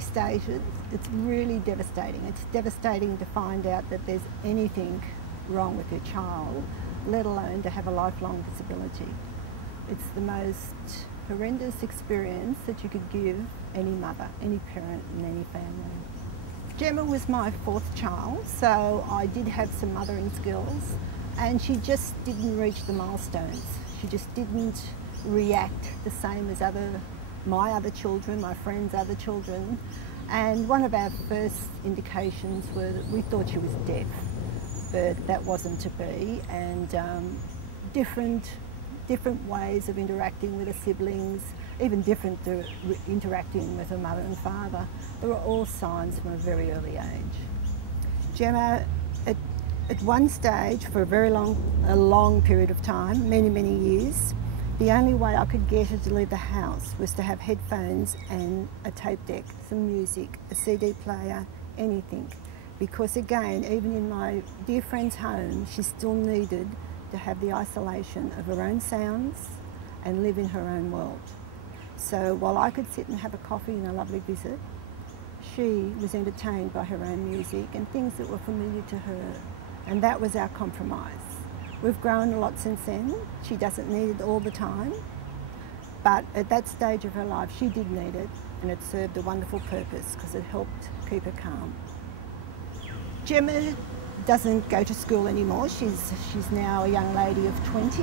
early stages, it's really devastating. It's devastating to find out that there's anything wrong with your child, let alone to have a lifelong disability. It's the most horrendous experience that you could give any mother, any parent in any family. Jemma was my fourth child, so I did have some mothering skills, and she just didn't reach the milestones. She just didn't react the same as my other children, my friends' other children. And one of our first indications were that we thought she was deaf, but that wasn't to be. And different ways of interacting with her siblings, even different to interacting with her mother and father. There were all signs from a very early age. Jemma, at one stage, for a long period of time, many years, the only way I could get her to leave the house was to have headphones and a tape deck, some music, a CD player, anything. Because again, even in my dear friend's home, she still needed to have the isolation of her own sounds and live in her own world. So while I could sit and have a coffee and a lovely visit, she was entertained by her own music and things that were familiar to her. And that was our compromise. We've grown a lot since then. She doesn't need it all the time, but at that stage of her life, she did need it, and it served a wonderful purpose because it helped keep her calm. Jemma doesn't go to school anymore. She's now a young lady of 20.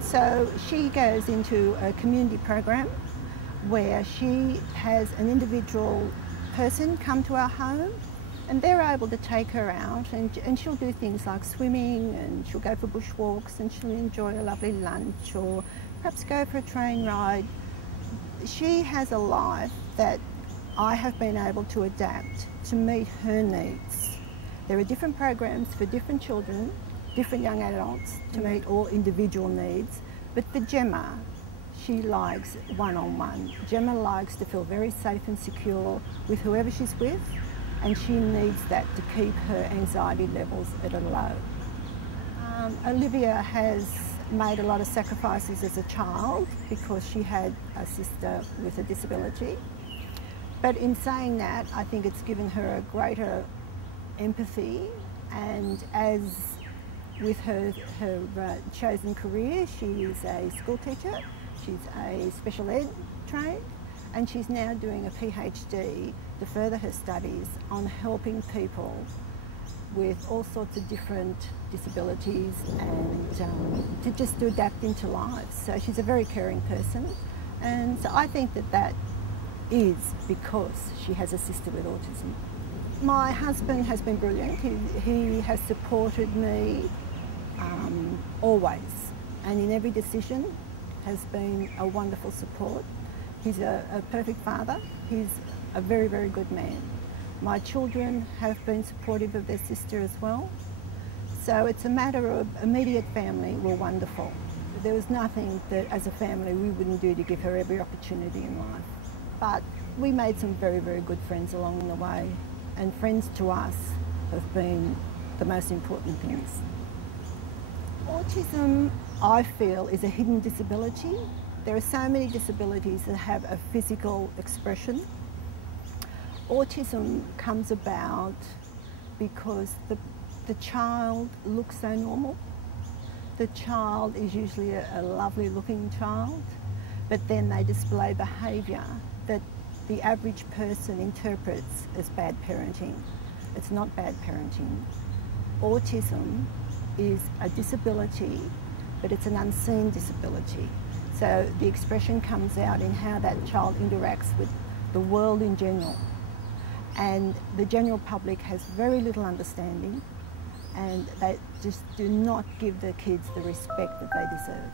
So she goes into a community program where she has an individual person come to our home, and they're able to take her out, and she'll do things like swimming, and she'll go for bushwalks, and she'll enjoy a lovely lunch, or perhaps go for a train ride. She has a life that I have been able to adapt to meet her needs. There are different programs for different children, different young adults to meet all individual needs, but for Jemma, she likes one-on-one. Jemma likes to feel very safe and secure with whoever she's with, and she needs that to keep her anxiety levels at a low. Olivia has made a lot of sacrifices as a child because she had a sister with a disability. But in saying that, I think it's given her a greater empathy, and as with her chosen career, she is a school teacher, she's a special ed trained, and she's now doing a PhD to further her studies on helping people with all sorts of different disabilities and to adapt into life. So she's a very caring person, and so I think that is because she has a sister with autism. My husband has been brilliant. He has supported me always, and in every decision has been a wonderful support. He's a perfect father. He's a very good man. My children have been supportive of their sister as well. So it's a matter of immediate family were wonderful. There was nothing that as a family we wouldn't do to give her every opportunity in life. But we made some very good friends along the way, and friends to us have been the most important things. Autism, I feel, is a hidden disability. There are so many disabilities that have a physical expression. Autism comes about because the child looks so normal. The child is usually a lovely looking child, but then they display behaviour that the average person interprets as bad parenting. It's not bad parenting. Autism is a disability, but it's an unseen disability. So the expression comes out in how that child interacts with the world in general. And the general public has very little understanding, and they just do not give the kids the respect that they deserve.